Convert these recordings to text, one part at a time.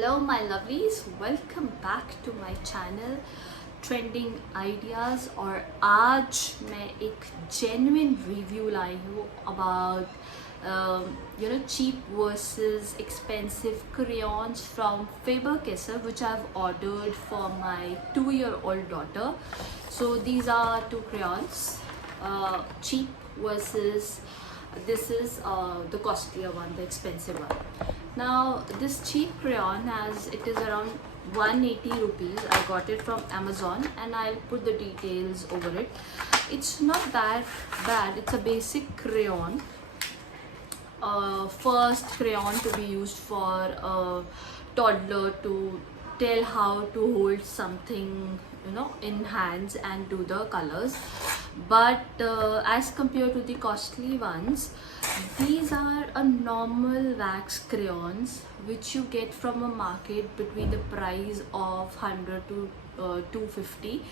Hello my lovelies, welcome back to my channel trending ideas. और आज मैं एक जेन्युइन रिव्यू लाई हूँ about cheap versus expensive crayons from Faber-Castell which I've ordered for my 2-year-old daughter. So these are two crayons, cheap versus this is the costlier one, the expensive one. Now this cheap crayon it is around 180 rupees. I got it from Amazon and I'll put the details over it. It's not that bad. It's a basic crayon, first crayon to be used for a toddler to tell how to hold something in hands and do the colors. But as compared to the costly ones, these are a normal wax crayons which you get from a market between the price of 100 to 250.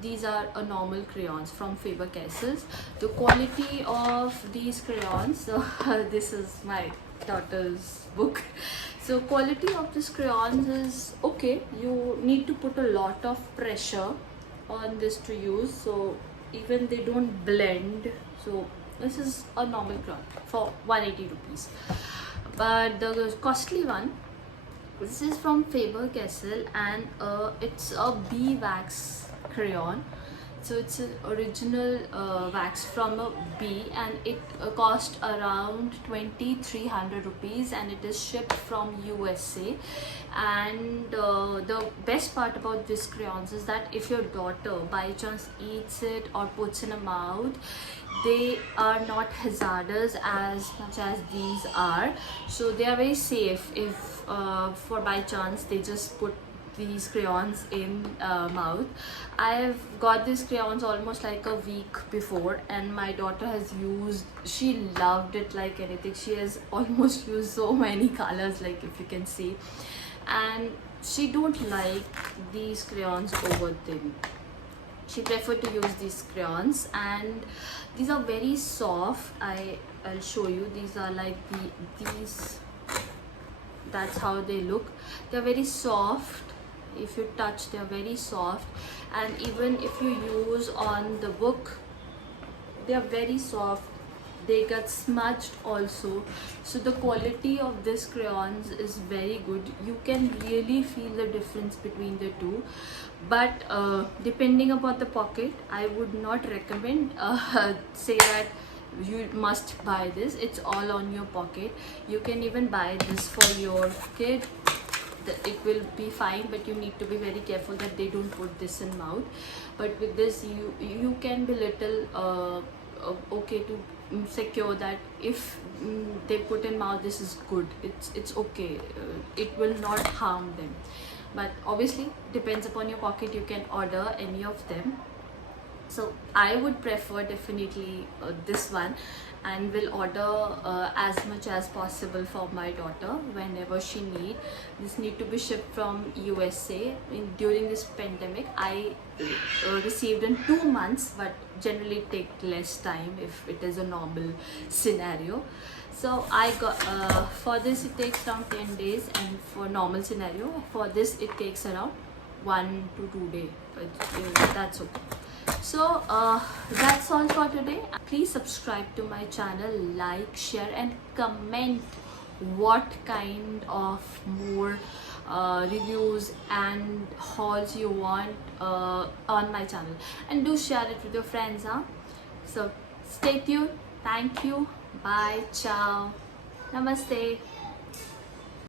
These are a normal crayons from Faber-Castell. The quality of these crayons, this is my daughter's book. So quality of this crayons is okay. You need to put a lot of pressure on this to use, so even they don't blend. So this is a normal crayon for 180 rupees. But the costly one, this is from Faber-Castell and it's a bee wax crayon. So it's an original wax from a bee and it cost around 2300 rupees and it is shipped from USA. And the best part about this crayons is that if your daughter by chance eats it or puts in a mouth, they are not hazardous as much as these are. So they are very safe if for by chance they just put these crayons in mouth. I've got these crayons almost like a week before and my daughter has used, she loved it like anything. She has almost used so many colors, like if you can see, and she don't like these crayons over them. She preferred to use these crayons and these are very soft. I'll show you. These are like these, that's how they look. They're very soft. If you touch, they're very soft, and even if you use on the book, they are very soft. They get smudged also. So the quality of this crayons is very good. You can really feel the difference between the two. But depending upon the pocket, I would not recommend say that you must buy this. It's all on your pocket. You can even buy this for your kid. It will be fine, but you need to be very careful that they don't put this in mouth. But with this you can be little okay to secure that if they put in mouth, this is good, it's okay, it will not harm them. But obviously depends upon your pocket, you can order any of them. So I would prefer definitely this one and will order as much as possible for my daughter whenever she need. This need to be shipped from USA. During this pandemic I received in 2 months, but generally take less time if it is a normal scenario. So I got for this it takes around 10 days, and for normal scenario for this it takes around 1 to 2 days. That's okay. So that's all for today. Please subscribe to my channel, like, share and comment what kind of more reviews and hauls you want on my channel, and do share it with your friends. So stay tuned. Thank you. Bye. Ciao. Namaste.